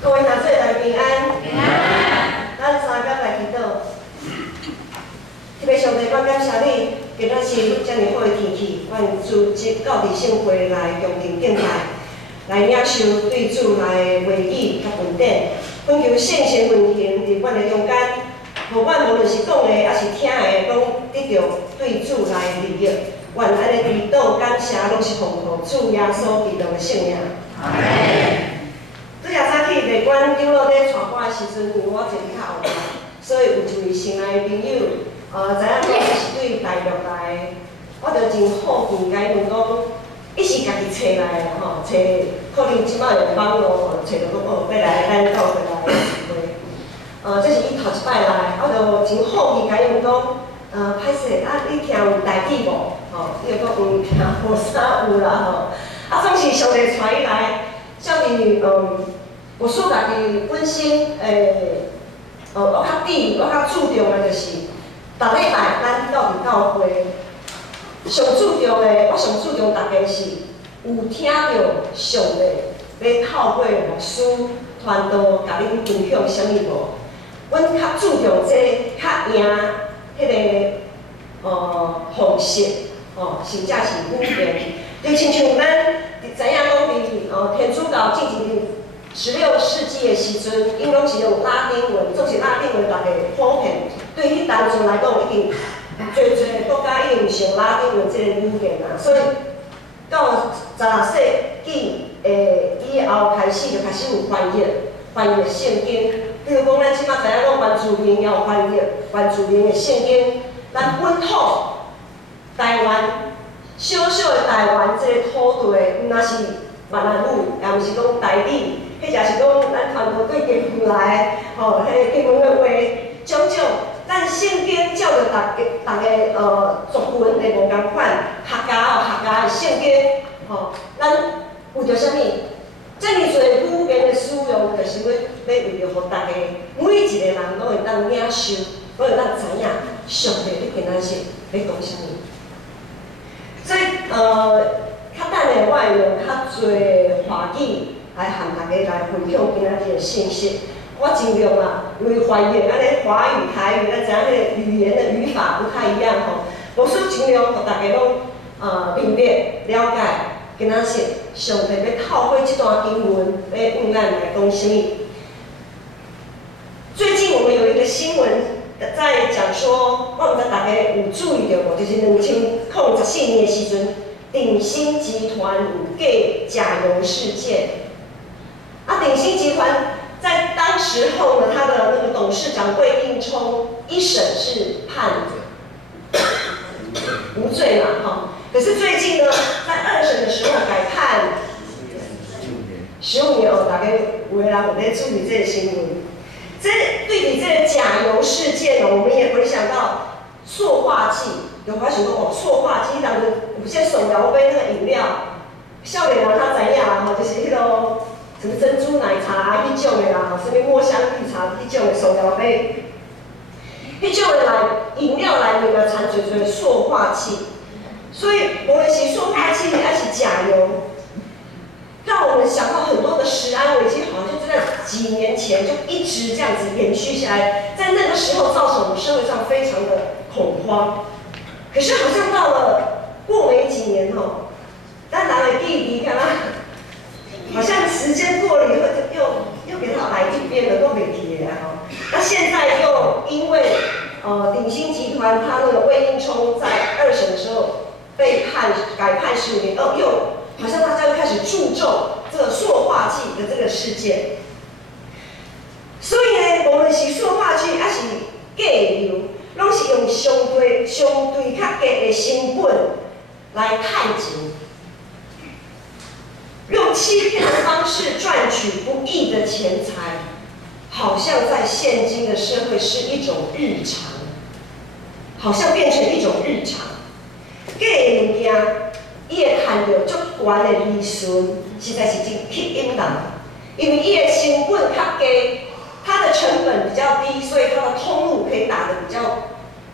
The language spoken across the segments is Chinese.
各位纳税人平安。平安。咱三甲来祈祷。特别上帝，我感谢你，今仔是遮尔好的天气，阮组织教弟兄会来共同敬拜，来领受对主来话语甲恩典，恳求圣神运行伫阮的中间，互阮无论是讲的，还是听的，拢得到对主来利益。愿安尼祈祷感谢，拢是奉靠主耶稣基督的圣名。阿门。拄则早起内管长老咧带我的时阵，因为我坐伫较后排，所以有一位新来的朋友，知影讲是对大陆来，我就真好奇，甲伊问讲，伊是家己找来的吼，找可能即摆用网络找到讲要来咱教会来聚会。这是伊头一摆来，我就真好奇，甲伊问讲，歹势啊，你听有台语无？吼，伊就讲听，无啥有啦吼。总是上帝带伊来，照伫我所家己本身我较注重的就是，逐礼拜咱到伫教会，上注重的，我上注重大家是有听到上帝要透过牧师传道，甲恁分享啥物无？阮较注重这较赢迄个方式，甚至是语言，就亲像咱知影讲伫天主教进前16世纪的时阵，因拢是用拉丁文，总是拉丁文大家普遍。对于当阵来讲，已经侪国家已经是用拉丁文这个语言啦，所以到16世纪以后开始就开始有翻译圣经。比如讲，咱即摆知影讲原住民也有翻译原住民的圣经，咱本土台湾小小的台湾这个土地，若是闽南语，也毋是讲台语。迄则是讲咱传道对经文来，迄个经文的话，种种，咱圣经照着逐个族群的无共款，客家的圣经，咱为着啥物？遮尔侪语言的使用，就是要为着互大家每一个人拢会当领受，拢会当知影上帝你今仔日要讲啥物。所以较等下我会用较侪话语。来和大家来分享今仔日的信息，我尽量啦，因为翻译安尼华语、台语，咱知影迄个语言的语法不太一样吼。无说尽量互大家拢明白了解，今仔日上帝要透过这段经文要为咱来讲啥物。最近我们有一个新闻在讲说，我毋知大家有注意到无？就是2014年的时阵，鼎新集团有假油事件。鼎新集团在当时候呢，他的那个董事长魏应充一审是判无罪嘛，可是最近呢，在2审的时候改判15年哦，大家有的人有在注意这个新闻。这对比这个假油事件呢，我们也回想到塑化剂，有发想说塑化剂当中有些手摇杯那个饮料，少年人他知影啦，就是迄个。什么珍珠奶茶啊，迄种的啦，什么墨香绿茶，迄种的手摇杯，迄种的饮料内面呢掺侪侪塑化剂，所以无论是塑化剂还是假油，让我们想到很多的食安危机，好像就在几年前就一直这样子延续下来，在那个时候造成我们社会上非常的恐慌。可是好像到了过没几年咱人的记忆，看啊。好像时间过了以后，又给它来一遍了，都没提了那现在又因为鼎新集团他那个魏应充在2审的时候被改判15年，又好像大家又开始注重这个塑化剂的这个事件。所以呢，无论是塑化剂还是假油，拢是用相对较低的成本来赚钱。用欺骗的方式赚取不义的钱财，好像在现今的社会是一种日常，好像变成一种日常。假的物件，伊会赚到足悬的利润，实在是真吸引人。因为伊的成本较低，它的成本比较低，所以它的通路可以打得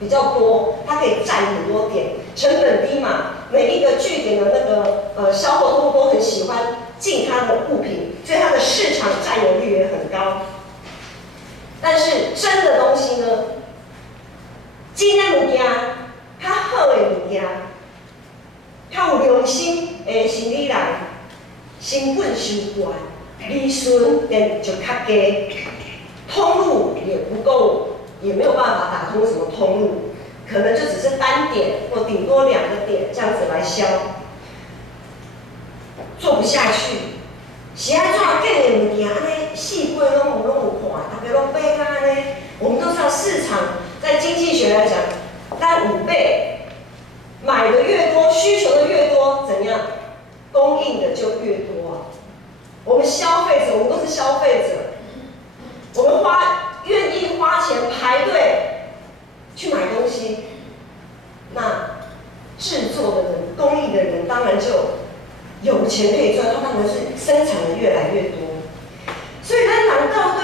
比较多，它可以占很多点，成本低嘛。每一个据点的那个销货通路都很喜欢进它的物品，所以它的市场占有率也很但是真的东西呢，真的物件，较好的物件，较有良心的生理人，成本伤高，利润也就较低，通路也不够，也没有办法打通什么通路，可能就只是单点或顶多2个点这样子来销，做不下去。是安怎建的物件，安尼四界拢有看，大家拢买甲安尼。我们都知道市场在经济学来讲，但5倍，买的越多，需求的越多，怎样？供应的就越多啊。我们消费者，我们都是消费者，我们愿意花钱排队去买东西，那制作的人、工艺的人当然就有钱可以赚，他当然是生产的越来越多。所以咱人到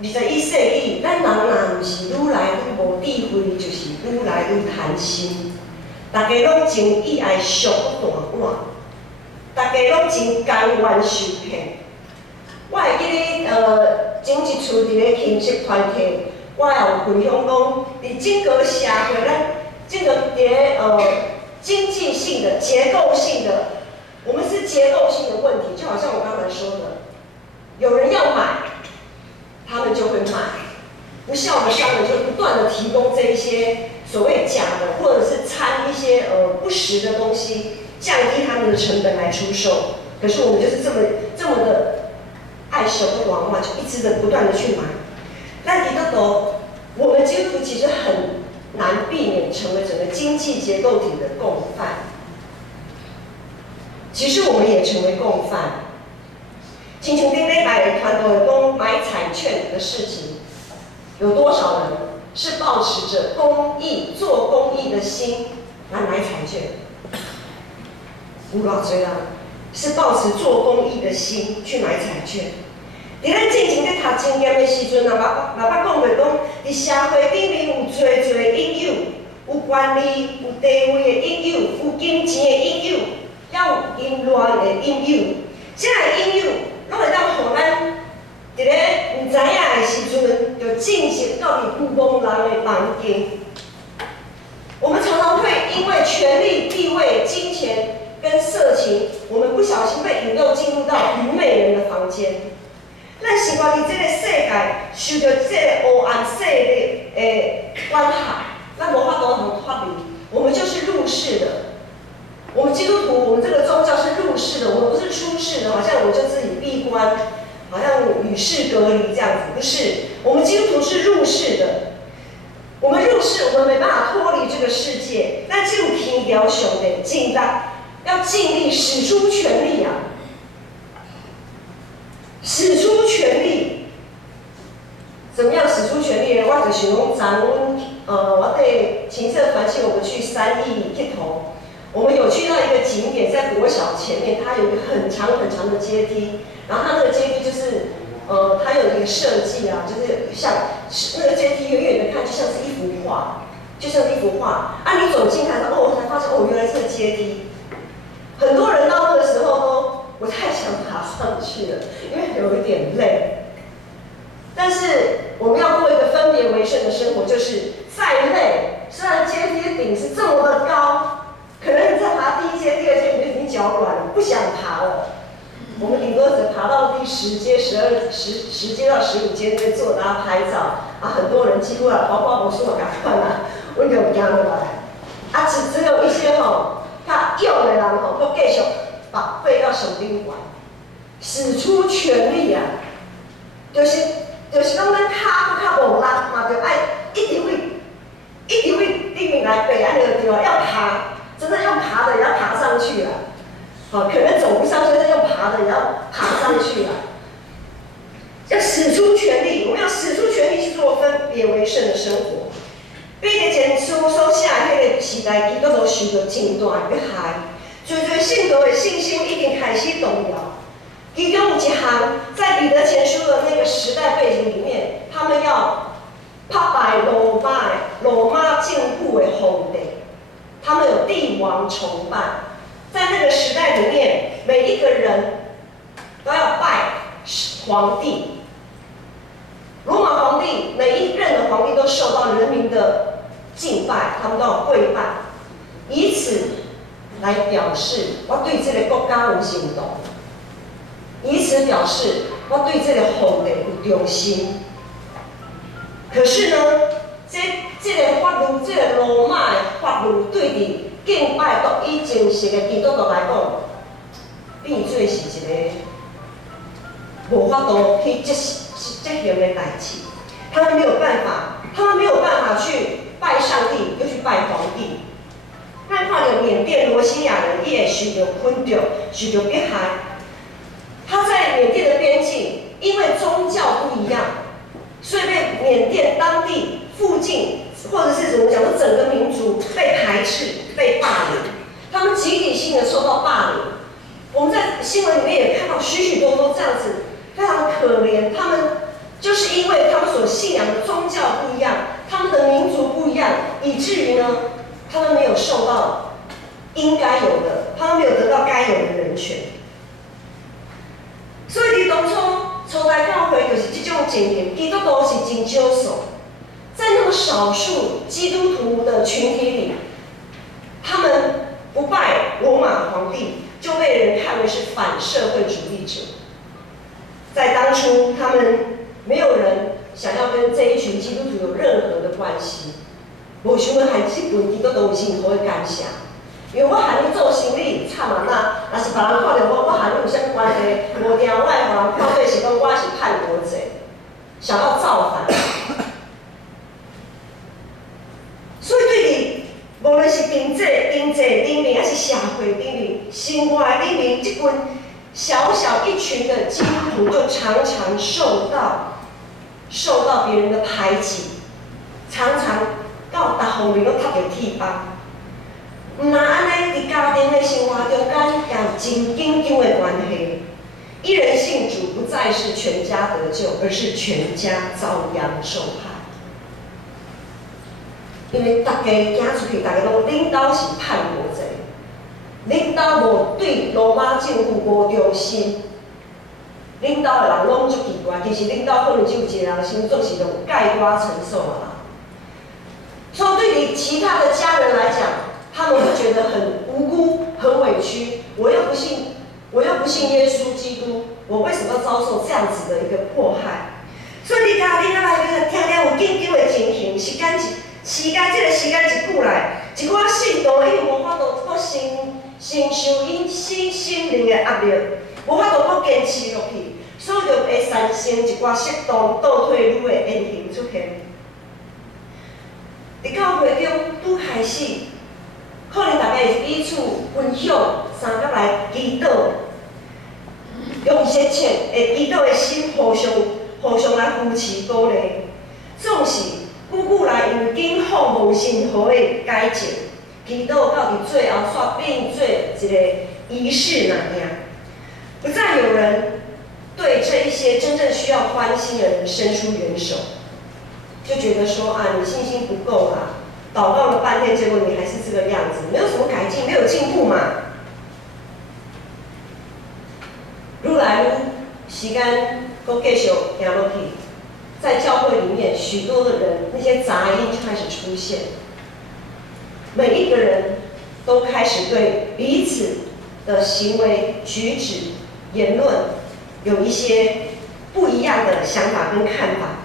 21世纪，咱人若唔是愈来愈无智慧，就是愈来愈贪心。大家拢真意爱俗大碗，大家拢真甘愿受骗。我会记得前一次伫咧庆祝团体，我也有分享讲，伫整个社会，咱整个伫咧经济性的、结构性的，我们是结构性的问题，就好像我刚才说的，有人要买，他们就会卖，不孝的商人就不断的提供这一些所谓假的，或者是掺一些不实的东西，降低他们的成本来出售。可是我们就是这么的爱手的文化，就一直的不断的去买。那你都懂，我们基督徒其实很难避免成为整个经济结构体的共犯。其实我们也成为共犯。亲像顶礼拜传道的讲买彩券的事情，有多少人是抱持着公益、做公益的心来买彩券？有偌侪人是抱持做公益的心去买彩券。伫咱之前咧读经验的时阵，爸讲过讲，伫社会顶面有侪引诱，有权力、有地位的引诱，有金钱的引诱，也有淫乱的引诱。这个引诱，拢会当互咱伫咧唔知影的时阵，就进行到伫有功人的房间。我们常常会因为权力、地位、金钱跟色情，我们不小心被引诱进入到虞美人的房间。咱生活伫这个世界，受到这个黑暗势力的关害，咱无法度通脱离，我们就是入世的。我们基督徒，我们这个宗教是入世的，我们不是出世的，好像我就自己闭关，好像与世隔离这样子，不是。我们基督徒是入世的。我们入世，我们没办法脱离这个世界，但只有天条上帝尽力，要尽力使出全力啊！使出全力，怎么样使出全力呢？我就想讲，我对情色团契，我们去3义剃头，我们有去到一个景点，在国小前面，它有一个很长的阶梯，然后它那个阶梯就是，它有一个设计啊，就是像那个阶梯远远的看，就像是一幅画，啊，你走近看，我才发现，原来是个阶梯。很多人到那个时候都不太想爬上去了，因为有一点累。但是我们要过一个分别为圣的生活，就是再累，虽然阶梯顶是这么的高，可能你在爬第1阶、第2阶，你就已经脚软了，不想爬了。我们顶多只爬到第10阶、10阶到15阶那边坐，大家拍照啊，很多人几乎啊，包括我说我赶快啦，我就不讲了啊，只有一些较勇的人都继续爬到上顶玩，使出全力啊！就是讲咱脚搁较无力嘛，就爱一直为顶面来爬，安尼就对了。要爬，真的要爬的也要爬上去啊！可能走不上去，但是要爬的也要爬上去啊！要使出全力，我们要使出全力去做分别为圣的生活。彼得前书所写迄个时代，基督徒受到真大的迫害，侪信徒的信心已经开始动摇。其中有一项，在彼得前书的那个时代背景里面，他们要打败罗马政府的皇帝，他们有帝王崇拜。在那个时代里面，每一个人都要拜皇帝。罗马皇帝每一任的皇帝都受到人民的敬拜，他们都要跪拜，以此来表示我对这个国家有行动，以此表示我对这个皇帝有忠心。可是呢，这个法律，这个罗马的法律对伫敬拜独一精神的基督徒来讲，变做是一个无法度去执行的代志。他们没有办法去拜上帝，又去拜皇帝。咱看到缅甸罗兴亚人，伊会受到困着，受到迫害。他在缅甸的边境，因为宗教不一样，所以被缅甸当地附近，或者是怎么讲，说整个民族被排斥、被霸凌，他们集体性的受到霸凌。我们在新闻里面也看到许许多多这样子，非常可怜。他们就是因为他们所信仰的宗教不一样，他们的民族不一样，以至于呢，他们没有受到应该有的，他们没有得到该有的人权。所以伫当初初代教会就是这种情形，基督徒是真少数，在那么少数基督徒的群体里，他们不拜罗马皇帝，就被人看为是反社会主义者。在当初，他们没有人想要跟这一群基督徒有任何的关系。无想要和这群基督徒有任何的干涉，因为我和你做生意惨啊若是别人看到我和你有啥关系，无定我会互人看做是讲我是叛国者，想要造反。所以对你，无论是经济里面，还是社会里面、生活里面，这群小小一群的基督徒，就常常受到别人的排挤，常常到各方面都踢到铁板。唔但安尼，伫家庭的生活中间，也有真紧张的关系。一人信主，不再是全家得救，而是全家遭殃受害。因为大家行出去，大家拢领导是叛国者，领导无对罗马政府无忠心，领导的人拢足奇怪。其实领导可能只有一个人，心做是用盖瓜承受啦。所以对于其他的家人来讲，他们会觉得很无辜、很委屈。我又不信耶稣基督，我为什么要遭受这样子的一个迫害？所以你家庭内面听了有紧张的情形，这个时间一久来，一寡信徒伊无法度搁承受因心灵的压力，无法度搁坚持落去，所以就会产生一寡适当倒退路的言行出现。伫教会中拄开始，可能大家会彼此分享，三角来祈祷，用热切的祈祷的心，互相来扶持鼓励。总是久来，因为紧放无任何的改进，祈祷到伫最后煞变做一个仪式那样，不再有人对这一些真正需要关心的人伸出援手。就觉得说啊，你信心不够啦，祷告了半天，结果你还是这个样子，没有什么改进，没有进步嘛。愈来愈时间搁继续行落去，在教会里面，许多的人那些杂音就开始出现，每一个人都开始对彼此的行为举止、言论有一些不一样的想法跟看法。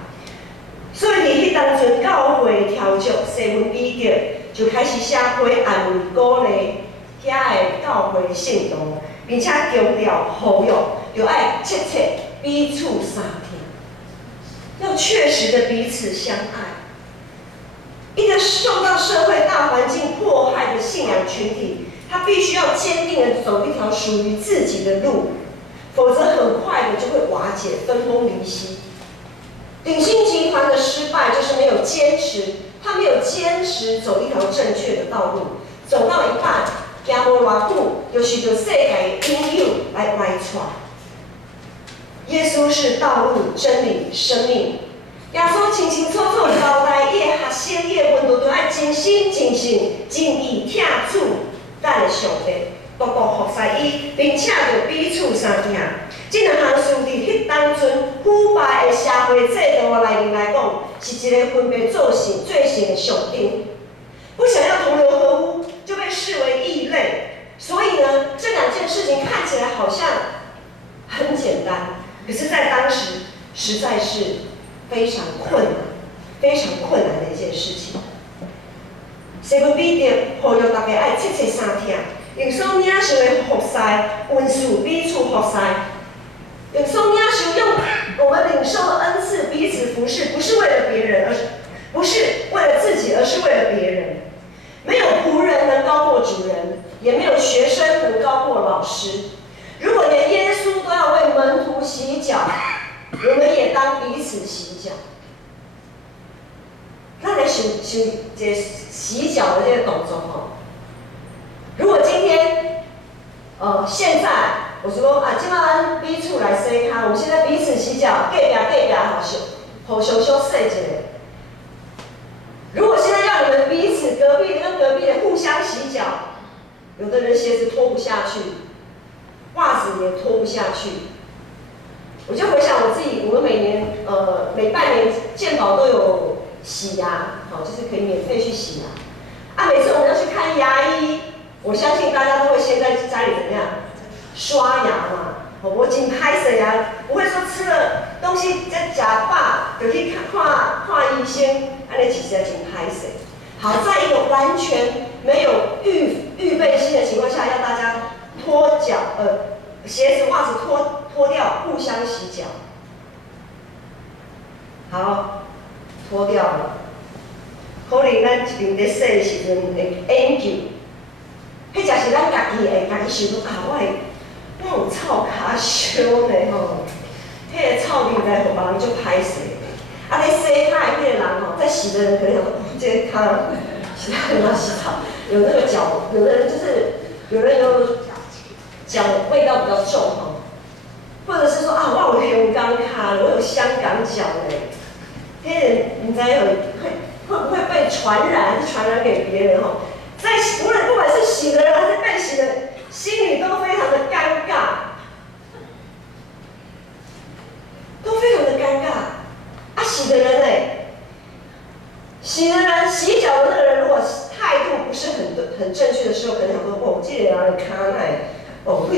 所以伫迄当阵，教会调节西文比较就开始写批安慰鼓励遐的教会信徒，并且强调呼吁就爱切切彼此相听，要确实的彼此相爱。一个受到社会大环境迫害的信仰群体，他必须要坚定的走一条属于自己的路，否则很快的就会瓦解、分崩离析。鼎新集团的失败就是没有坚持，他没有坚持走一条正确的道路，走到一半，行无偌久，就受到世界的引诱来歪错。耶稣是道路、真理、生命。耶稣清清楚楚交代，伊的学生、伊的门徒，都爱真心、真性、真意听主咱的上帝，独独服侍伊，并且就彼此相听。这两项事伫迄当阵腐败的社会制度内是一个分别罪行的上帝，不想要同流合污，就被视为异类。所以呢，这两件事情看起来好像很简单，可是，在当时实在是非常困难的一件事情。西门彼得呼吁大家爱切切相听，用所领受的服侍，温顺彼此服侍。用所领受用我们领受的恩赐彼此服侍，不是为了别人，不是为了自己，而是为了别人。没有仆人能高过主人，也没有学生能高过老师。如果连耶稣都要为门徒洗脚，我们也当彼此洗脚。咱来想这洗脚的这个动作吼。如果今天，现在我说今晚咱彼此来洗脚，我们现在彼此洗脚，隔壁互相洗一下。如果现在要你们彼此隔壁的互相洗脚，有的人鞋子脱不下去，袜子也脱不下去。我就回想我自己，我们每半年健保都有洗牙，就是可以免费去洗牙。每次我们要去看牙医，我相信大家都会先在家里怎么样刷牙嘛。我真歹势啊，不会说吃了东西再吃饱就去看医生，安尼其实真歹势。好，在一个完全没有预备心的情况下，要大家脱脚，鞋子、袜子脱掉，互相洗脚。好，脱掉了。可能咱一边在洗的时阵会研究，迄才是咱家己想我有臭脚烧呢吼，迄个臭味来互别人足歹势。咧洗脚的迄个人在洗的人可能想说，这个脚洗很难洗澡，有那个脚，有的人有脚味道比较重或者是说我有香港脚，我有香港脚嘞，迄个人你知会不会被传染给别人不管是洗的人还是被洗的，心里都非常的尴尬，洗的人洗脚的那个人，如果态度不是很正确的时候，可能想说，这个人的脚溜皮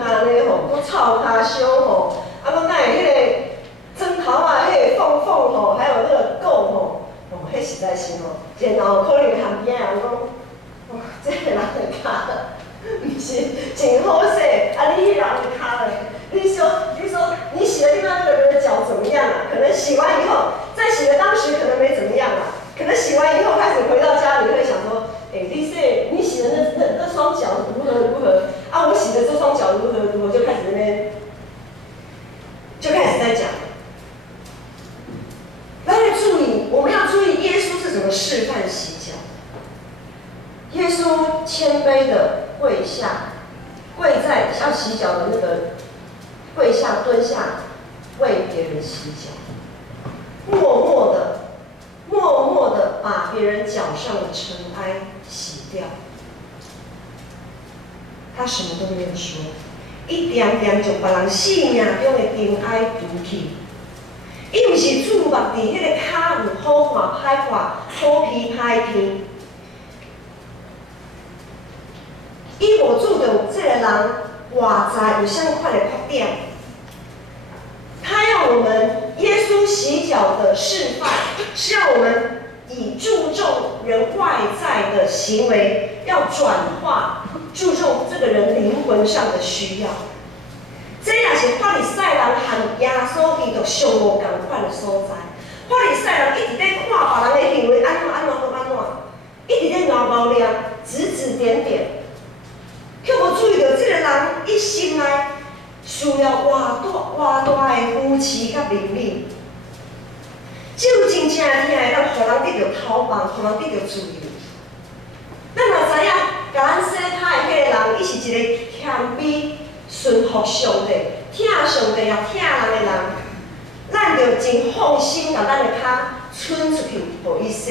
安尼都臭脚烧搁哪会迄个枕头迄个缝还有那个垢迄实在是然后可能旁边的人讲，这个人的脚不是真好洗，你迄人的脚你说你洗了另外那个人的脚怎么样可能洗完以后，在洗的当时可能没怎么样可能洗完以后开始回到家里会想说，你洗的那双脚如何我洗的这双脚如何，就开始在讲。我们要注意耶稣是怎么示范洗脚。耶稣谦卑的跪在要洗脚的那个跪下蹲下，为别人洗脚，默默的把别人脚上的尘埃洗掉。他什么都没有说，一点点就把人生命中的尘埃除去。伊毋是注目伫迄个脚有好看、歹看、好鼻歹鼻。伊无注重这个人外在有啥物款的缺点。他要我们耶稣洗脚的示范，是要我们以注重人外在的行为，要转化，注重这个人灵魂上的需要。这也是法利赛人和耶稣基督上无共款的所在。法利赛人一直在看别人的行为安怎，一直在咬念、指点，却无注意到这个人一生内需要偌大的扶持甲能力，只有真正会当互人得到头棒，互人得到自由。咱嘛知影，甲咱洗脚的迄个人，伊是一个谦卑、顺服上帝、听上帝也听人的人，咱就真放心把咱的脚伸出去，互伊洗。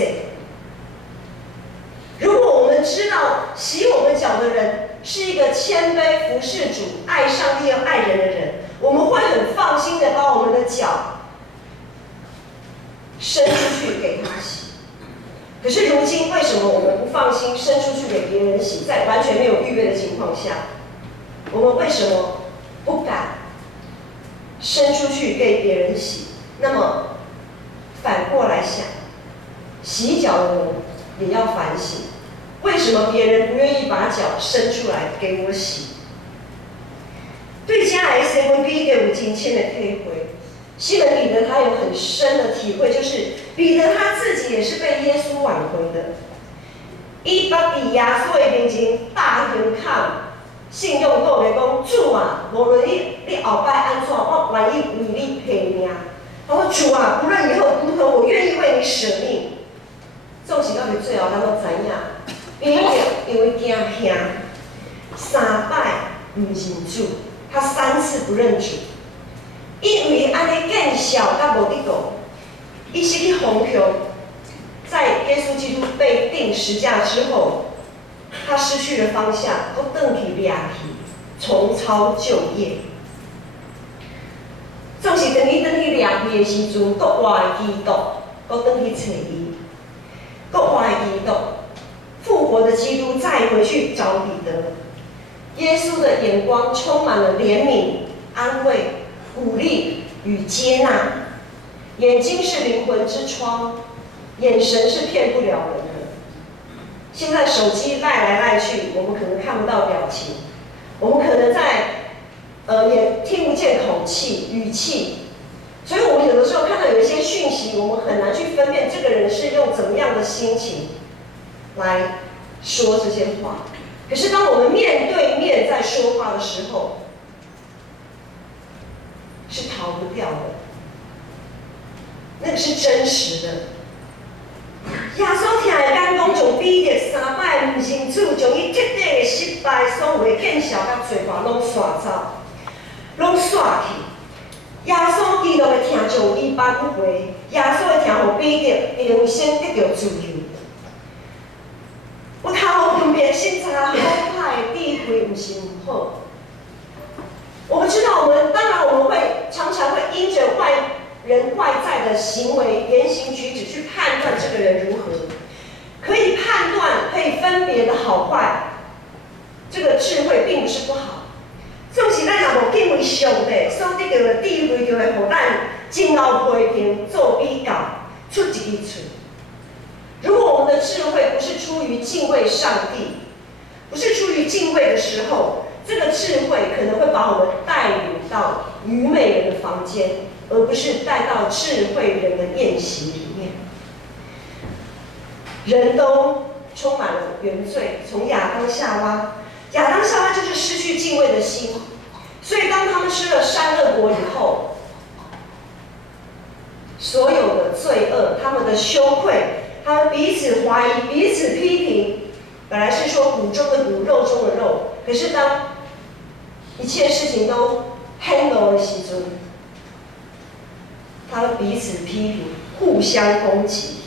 如果我们知道洗我们脚的人是一个谦卑、服侍主、爱上帝又爱人的人，我们会很放心的把我们的脚伸什么我们不放心伸出去给别人洗，在完全没有预备的情况下，我们为什么不敢伸出去给别人洗？那么反过来想，洗脚的人也要反省，为什么别人不愿意把脚伸出来给我洗？对这来说，我们彼得有真切的体会。西门彼得他有很深的体会，就是彼得他自己也是被耶稣挽回的。伊捌伫耶稣的面前大声喊，信用告白讲：主啊，无论你后摆安怎，我愿意为你赔命。他说：主啊，无论以后如何，我愿意为你舍命。总是到尾最后，咱都知影，彼得因为惊兄，3摆唔认主，他3次不认主。因为安尼见笑，甲无得讲，伊失去方向。在耶稣基督被钉十架之后，他失去了方向，搁转去掠去，重操旧业。总是当伊转去掠去的时阵，搁活的基督，搁转去找伊，搁活的基督，复活的基督再回去找彼得。耶稣的眼光充满了怜悯、安慰、鼓励与接纳，眼睛是灵魂之窗，眼神是骗不了人的。现在手机赖来赖去，我们可能看不到表情，我们可能也听不见口气、语气，所以我们有的时候看到有一些讯息，我们很难去分辨这个人是用怎么样的心情来说这些话。可是当我们面对面在说话的时候，是逃不掉的，那个是真实的。耶稣听的讲讲，从彼得3摆唔认主，从伊彻底的失败，所有的见笑甲罪过拢刷走，拢刷去。耶稣基督的听从伊挽回，耶稣的听互彼得会用先得到自由。有通好分辨审查好歹的智慧，唔是唔好。我们知道，当然我们会常常会因着外在的行为、言行举止去判断这个人如何，可以判断、可以分别的好坏。这个智慧并不是不好，总是咱若无敬畏上帝，所得到的智慧就会互咱今后批评、做比较、出一支嘴。如果我们的智慧不是出于敬畏上帝，不是出于敬畏的时候，这个智慧可能会把我们带领到愚昧人的房间，而不是带到智慧人的宴席里面。人都充满了原罪，从亚当夏娃就是失去敬畏的心，所以当他们吃了善恶果以后，所有的罪恶，他们的羞愧，他们彼此怀疑、彼此批评。本来是说骨中的骨，肉中的肉，可是当一切事情都 handle 的时阵，他们彼此批评，互相攻击。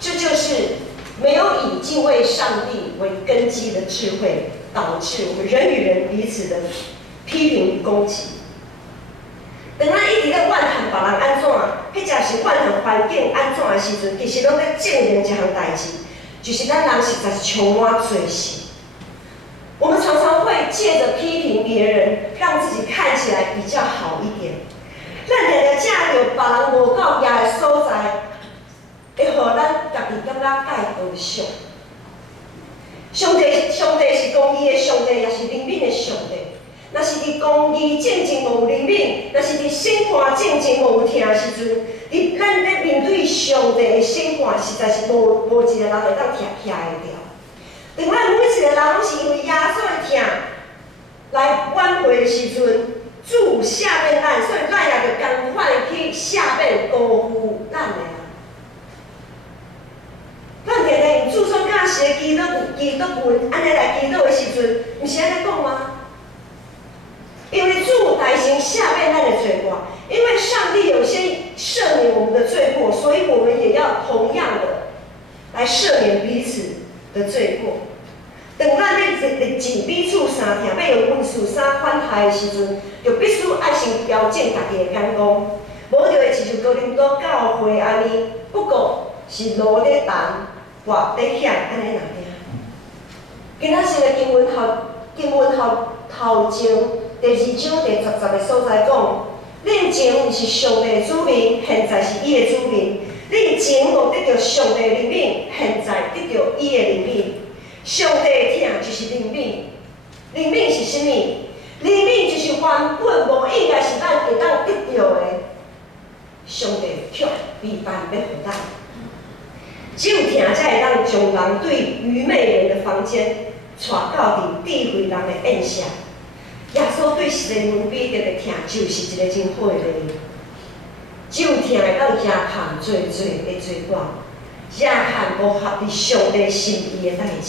这就是没有以敬畏上帝为根基的智慧，导致我们人与人彼此的批评与攻击。当咱一直在怨叹别人安怎，迄才是怨叹环境安怎的时阵，其实拢在证明一项代志，就是咱人实在是充满罪性。我们常常会借着批评别人，让自己看起来比较好一点。咱常常借着别人无够野的所在，会互咱家己感觉介高尚。上帝是公义的上帝，也是怜悯的上帝。若是伫公义正正无怜悯，若是伫审判正正无听的时阵，咱咧面对上帝的审判，实在是无一个人会当徛得掉。当咱每一个人拢是因为耶稣的疼来挽回的时阵，主赦免咱，所以咱也着同款去赦免辜负咱的人。咱常常用自尊假是基督文安尼来祈祷的时阵，毋是安尼讲吗？因为主来行赦免咱的罪过，因为上帝有先赦免我们的罪过，所以我们也要同样的来赦免彼此的罪过。当咱咧尽彼此相疼，要用温柔相款待的时阵，就必须爱先调整家己的眼光，无就会亲像哥林多教会安尼，不过是路咧谈，活在险安尼哪听？今仔日的经文头前第2章第10个所在讲，恁前是上帝的子民，现在是伊的子民。恁前无得到上帝的怜悯，现在得到伊的怜悯。上帝的疼就是怜悯，怜悯是啥物？怜悯就是原本无应该是咱会当得到的，上帝却微办要互咱。只有疼才会当将人对愚昧人的房间带到伫智慧人的宴席。耶稣对西门彼得的疼就是一个真好的例子。只有疼会当亚看做的做我，亚看无合伫上帝心意的代志。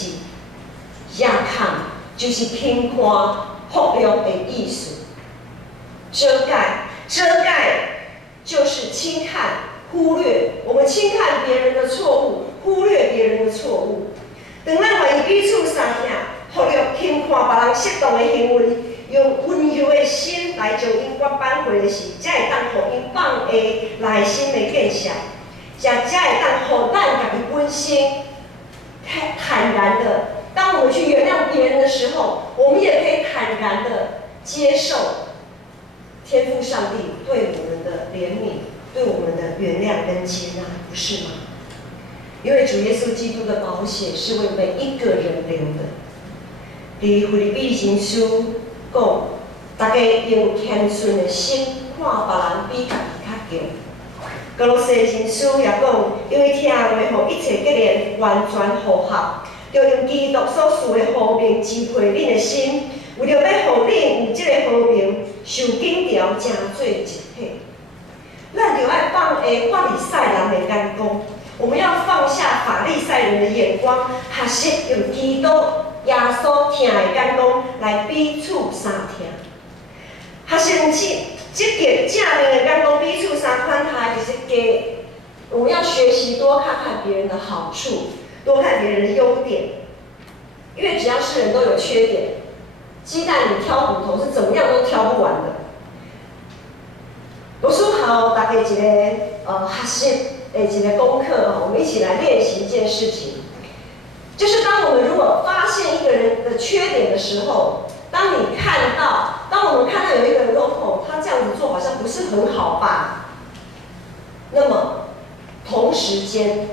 亚看就是轻看福禄的意思，遮盖就是轻看、忽略。我们轻看别人的错误，忽略别人的错误。当咱愿意彼此相听，福禄轻看别人适当的行为，用温柔的心来将因我挽回的时，才会当互因放下内心的建设，才会当互咱家己本身坦然的。当我们去原谅别人的时候，我们也可以坦然的接受天父上帝对我们的怜悯，对我们的原谅跟接纳，不是吗？因为主耶稣基督的宝血是为每一个人流的。伫腓立比前书讲，大家用谦逊的心看别人比家己较强。哥罗西前书也讲，因为听话，互一切结连完全和合。就用基督所赐的和平支配恁的心，为了要互恁有这个和平受紧调，成做一体。咱就要放下法利赛人的眼光，我们要放下法利赛人的眼光，学习用基督耶稣疼的眼光来彼此相听。学习用积极正面的眼光彼此相款待，就是我们要学习多看看别人的好处。多看别人的优点，因为只要是人都有缺点，鸡蛋里挑骨头是怎么样都挑不完的。读书好，大家一个学习的一个功课我们一起来练习一件事情，就是当我们如果发现一个人的缺点的时候，当我们看到有一个人说他这样子做好像不是很好吧，那么同时间。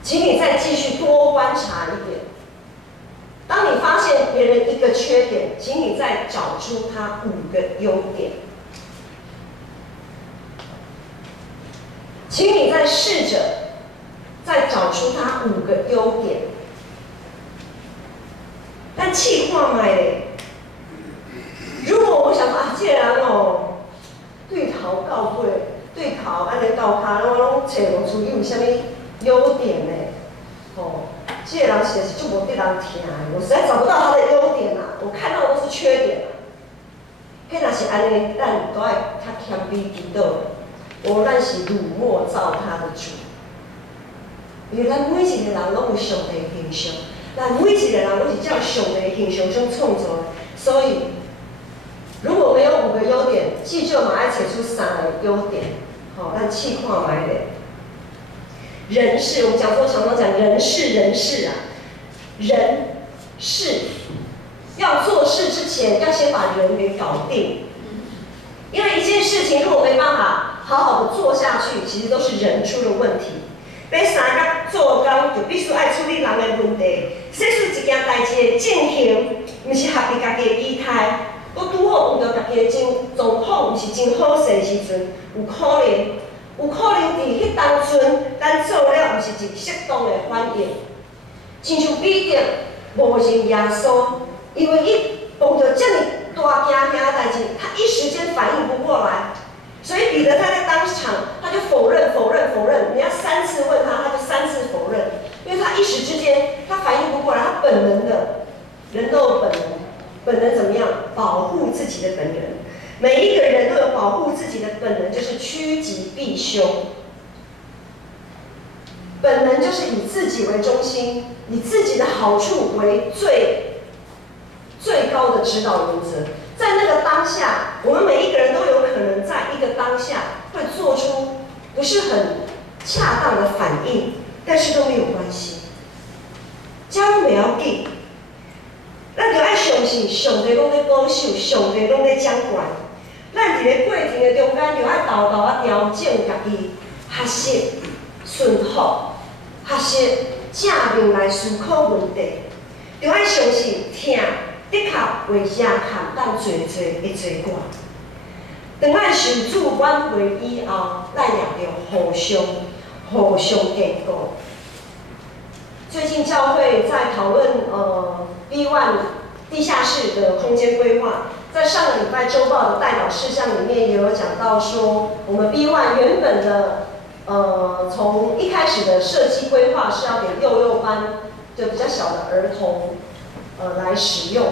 请你再继续多观察一点。当你发现别人一个缺点，请你再找出他5个优点。请你再试着再找出他5个优点。但气看卖嘞，如果我想说这个人对头到尾，对头安尼到骹，我拢找无出伊有啥物优点呢？这个人实在是就无对人听的，我实在找不到他的优点啊，我看到的都是缺点啊。迄若是安尼，咱都爱较谦卑祈祷的，咱是辱没造他的主。因为咱每一个人拢有上帝的形象，咱每一个人拢是照上帝的形象所创造的，所以如果没有5个优点，至少嘛要找出3个优点，咱试看卖咧。人事，我们常常讲人事啊，人事要做事之前，要先把人给搞定。因为一件事情如果没办法好好的做下去，其实都是人出了问题。要三甲做工，就必须爱处理人的问题。说出一件代志的进行，毋是合乎家己的期待，搁拄好遇到家己的状况，毋是真好势的时阵，有可能伫迄当阵，咱做了毋是一适当的反应。亲像彼得无认耶稣，因为伊碰到这么大件的代志，他一时间反应不过来，所以彼得他在当场他就否认。你要3次问他，他就3次否认，因为他一时之间他反应不过来，他本能的，人都有本能怎么样？保护自己的本能。每一个人都有保护自己的本能，就是趋吉避凶。本能就是以自己为中心，以自己的好处为最高的指导原则。在那个当下，我们每一个人都有可能在一个当下会做出不是很恰当的反应，但是都没有关系，这拢袂要紧。咱着爱相信上帝拢在保守，上帝拢在掌管。咱伫个过程的中间，着爱豆豆啊调整家己，学习顺服，学习正面来思考问题。着爱相信听，的确会影响咱侪的做我。当咱受主挽回以后，咱也着互相坚固。最近教会在讨论B1地下室的空间规划，在上个礼拜周报的代导事项里面也有讲到说，我们 B1原本的从一开始的设计规划是要给幼班就比较小的儿童来使用，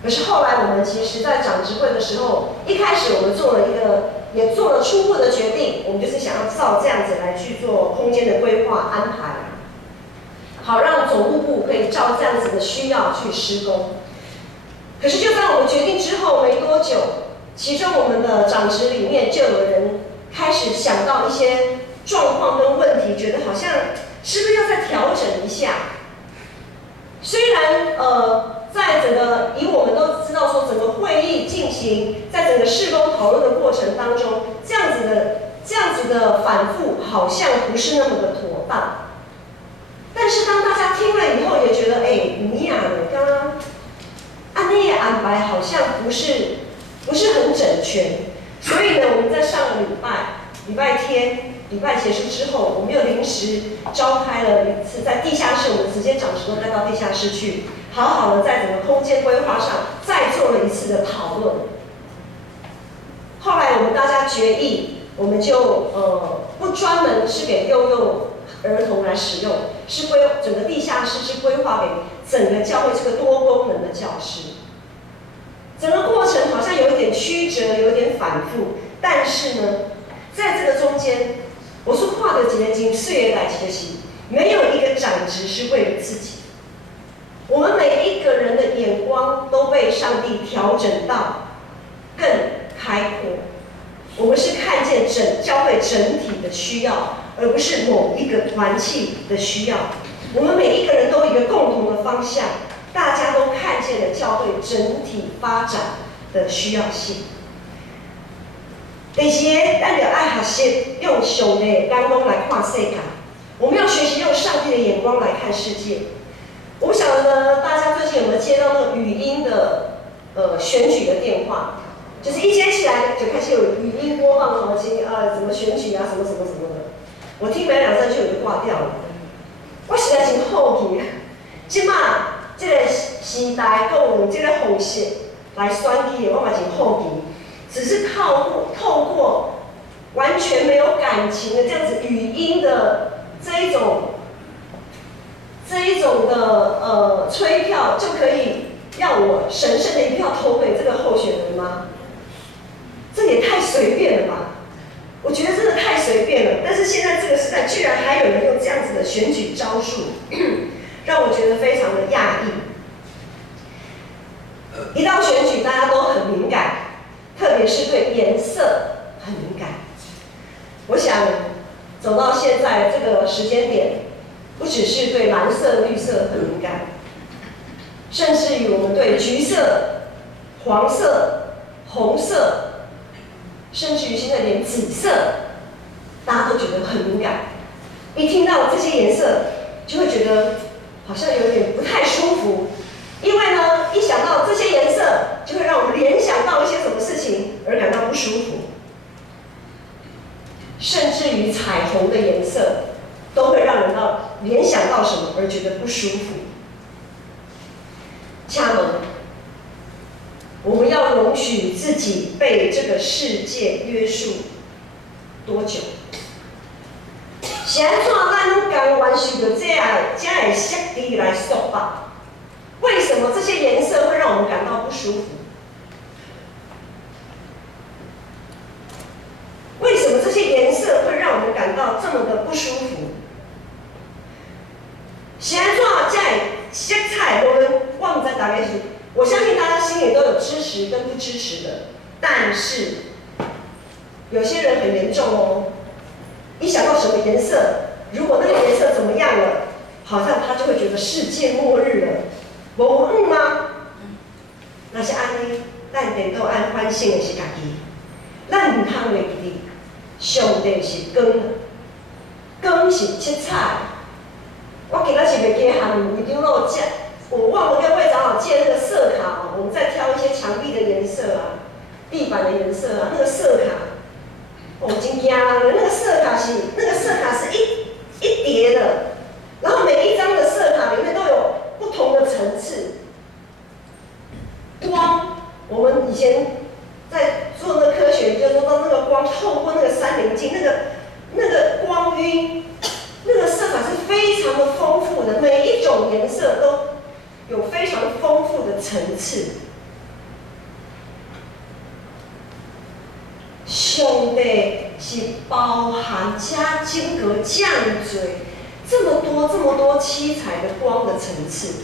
可是后来我们其实在长执会的时候，一开始我们也做了初步的决定，我们就是想要照这样子来去做空间的规划安排。好让总务部可以照这样子的需要去施工。可是就在我们决定之后没多久，其中我们的长职里面就有人开始想到一些状况跟问题，觉得好像是不是要再调整一下？虽然在整个以我们都知道说整个会议进行，在整个施工讨论的过程当中，这样子的反复好像不是那么的妥当。但是当大家听了以后，也觉得你呀，刚刚按那个安排好像不是很整全，所以呢，我们在上个礼拜天结束之后，我们又临时召开了一次在地下室，我们直接长时都带到地下室去，好好的在整个空间规划上再做了一次的讨论。后来我们大家决议，我们就不专门是给幼儿童来使用，是整个地下室是规划给整个教会这个多功能的教室。整个过程好像有一点曲折，有一点反复，但是呢，在这个中间，我说跨的几个经岁月来其实没有一个长职是为了自己，我们每一个人的眼光都被上帝调整到更开阔。我们是看见教会整体的需要，而不是某一个团契的需要。我们每一个人都有一个共同的方向，大家都看见了教会整体发展的需要性。第二，咱就爱学习用上帝的眼光来看世界。我们要学习用上帝的眼光来看世界。我不晓得呢，大家最近有没有接到那个语音的选举的电话？就是一接起来就开始有语音播放什么选举啊，什么什么什么的。我听没2、3句我就挂掉了。我实在真好奇，即马这个时代跟用这个方式来选举，我嘛真好奇。只是透过完全没有感情的这样子语音的这一种的催票，就可以让我神圣的一票投给这个候选人吗？这也太随便了吧！我觉得真的太随便了。但是现在这个时代，居然还有人用这样子的选举招数，让我觉得非常的讶异。一到选举，大家都很敏感，特别是对颜色很敏感。我想走到现在这个时间点，不只是对蓝色、绿色很敏感，甚至于我们对橘色、黄色、红色。甚至于现在连紫色，大家都觉得很敏感。一听到这些颜色，就会觉得好像有点不太舒服。因为呢，一想到这些颜色，就会让我们联想到一些什么事情而感到不舒服。甚至于彩虹的颜色，都会让人联想到什么而觉得不舒服。家人，我们要容许自己被这个世界约束多久？是安怎咱拢甘愿受到这的设计来束缚？为什么这些颜色会让我们感到不舒服？为什么这些颜色会让我们感到这么的不舒服？是安怎这色彩无论我唔知大家是。我相信大家心里都有支持跟不支持的，但是有些人很严重哦。一想到什么颜色，如果那个颜色怎么样了，好像他就会觉得世界末日了，无吗？那是安尼，咱颠倒安反省的是家己，咱唔通袂记得，上帝是光，光是七彩。我今仔是袂记和会长老借，我忘了跟魏长老借那个色卡哦，我们再挑一些墙壁的颜色啊，地板的颜色啊，那个色卡，哦，真惊人的，那个色卡是一叠的，然后每一张的色卡里面都有不同的层次。光，我们以前在做那个科学研究，说到那个光透过那个三棱镜，那个光晕，那个色彩是非常的丰富的，每一种颜色都有非常丰富的层次。上帝是包含加金格降罪这么多七彩的光的层次。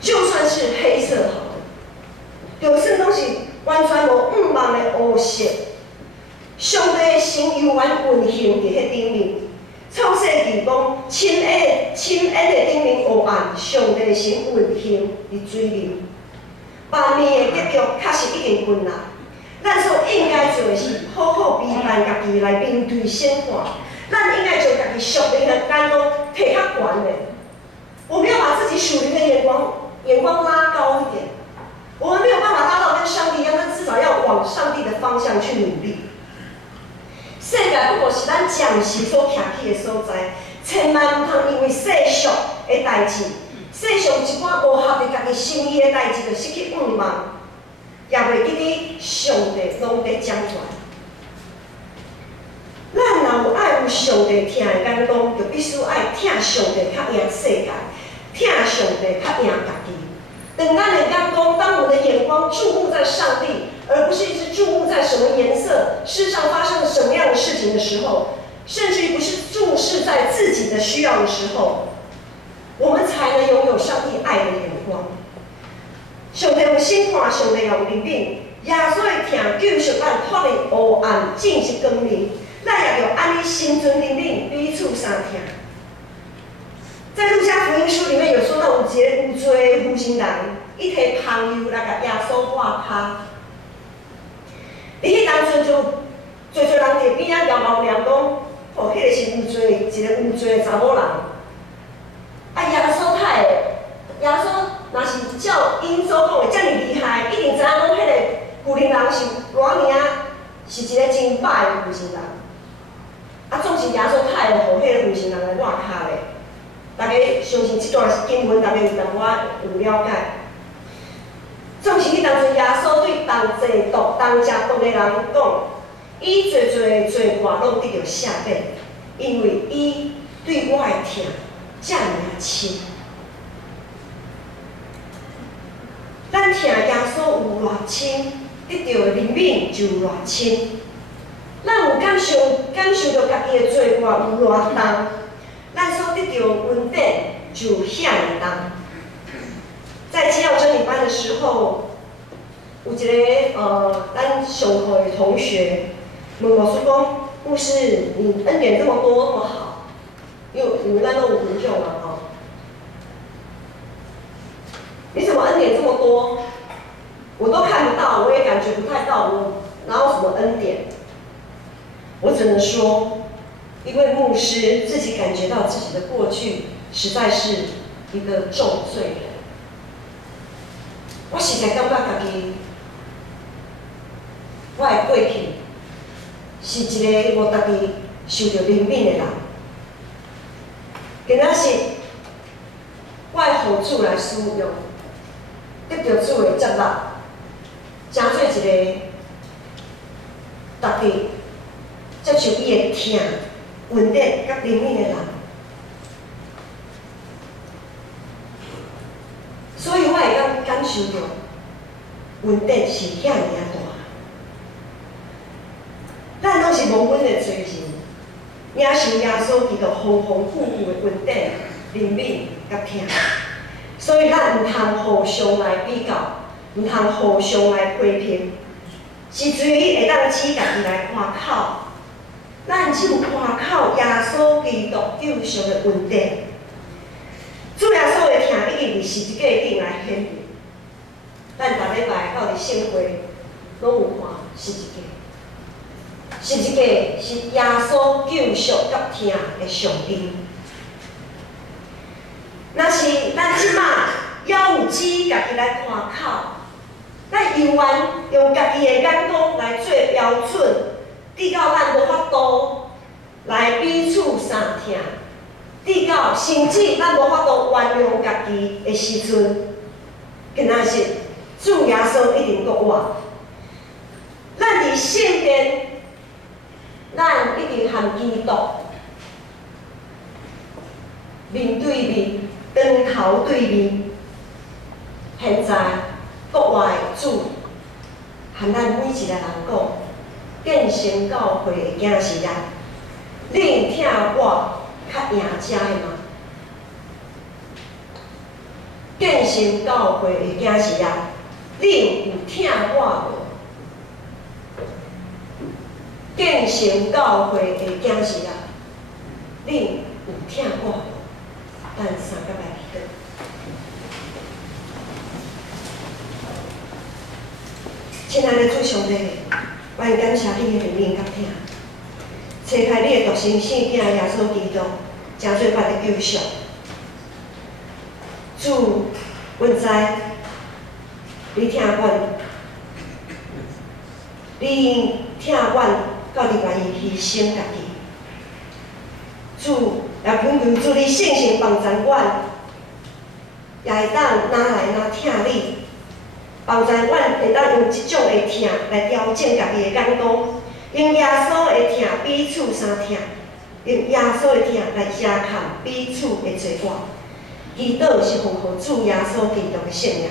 就算是黑色好了，有些东西完全无五万的黑色，上帝的神悠然运行伫迄顶面。创世纪讲，深暗的顶面黑暗，上帝的神运行伫水面。万面的结局确实一定困难。咱所应该做的是好好批判家己来面对审判。咱应该将家己属灵的眼光提较悬的。我们要把自己属灵的眼光拉高一点，我们没有办法拉到跟上帝一样，但至少要往上帝的方向去努力。世界不过是咱暂时所徛起的所在，千万唔通因为世俗的代志，世俗一寡无合乎家己心意的代志，就失去盼望，也袂记得上帝拢在掌权。咱若有爱有上帝听的眼光，就必须爱听上帝较赢世界。听上帝较赢家己。等咱的眼光，当我们的眼光注目在上帝，而不是一直注目在什么颜色、世上发生了什么样的事情的时候，甚至于不是注视在自己的需要的时候，我们才能拥有上帝爱的眼光。上帝用审判，上帝用怜悯，耶稣的疼救赎咱脱离黑暗，进入光明。咱也要安尼心存怜悯，彼此相疼。在路加福音书里面有说到，有一个有罪的负心人，伊摕香油来甲耶稣抹骹。伫迄当阵就侪人伫边仔摇摇念讲，哦，迄个是有罪，一个有罪的查某人。啊，耶稣太的，耶稣若是照因所讲的遮尔厉害，一定知影讲迄个古灵人是偌尔是一个真歹的负心人。啊，总是耶稣太的，互迄个负心人来抹骹咧。大家相信这段经文，大家有淡薄仔有了解。总是迄当阵，耶稣对同食饭的人讲，伊做的罪过拢得到赦免，因为伊对我的疼遮尔深。咱疼耶稣有偌深，得到的怜悯就有偌深。咱有感受到家己的罪过有偌重。咱所得到恩典就遐尔重。在基要真理班的时候，有一个咱上课的同学问老师讲：“牧师，你恩典这么多，那么好，因为你们咱都有研究嘛，吼，你怎么恩典这么多？我都看不到，我也感觉不太到，我哪有什么恩典？”我只能说。一位牧师自己感觉到自己的过去实在是一个重罪人，我实在感觉家己，我的过去是一个无家己受到怜悯的人。今仔日我会互主来使用，得到主的接纳，真做一个家己接受伊的疼。恩典甲怜悯的人，所以我会感受到恩典是遐尔大。咱拢是蒙恩的罪人，领受耶稣基督丰丰富富的恩典、怜悯甲疼，所以咱唔通互相来比较，唔通互相来批评，是随会当指家己来夸口。咱只有夸口耶稣基督救赎的恩典，主耶稣的疼已经伫十字架顶来显现。咱逐礼拜到伫圣会拢有看十字架。十字架是耶稣救赎甲疼的象征。若是咱即马要有指家己来看口，咱永远用家己的眼光来做标准，直到咱无法度来彼此相疼，直到甚至咱无法度原谅家己的时阵，今仔日主耶稣一定国活。咱伫圣殿，咱一定和基督面对面。跟头对面，现在国外的主，和咱每一个人讲，建成教会的囝是咱，恁听我较赢者的吗？建成教会的囝是咱，恁有听我无？建成教会的囝是咱，恁有听我无？咱三个来祈祷。亲爱的主上帝，我感谢你的怜悯甲疼，差派你的独生圣囝耶稣基督，真做法的救赎。主，阮知你听阮，你听阮，到你愿意牺牲家己。主。也恳求主你圣神帮助阮，也会当拿来拿听你，帮助阮会当用即种的听来调整家己的眼光，用耶稣的听彼此相听，用耶稣的听来遮盖彼此的罪过。祈祷是奉靠主耶稣基督的圣名。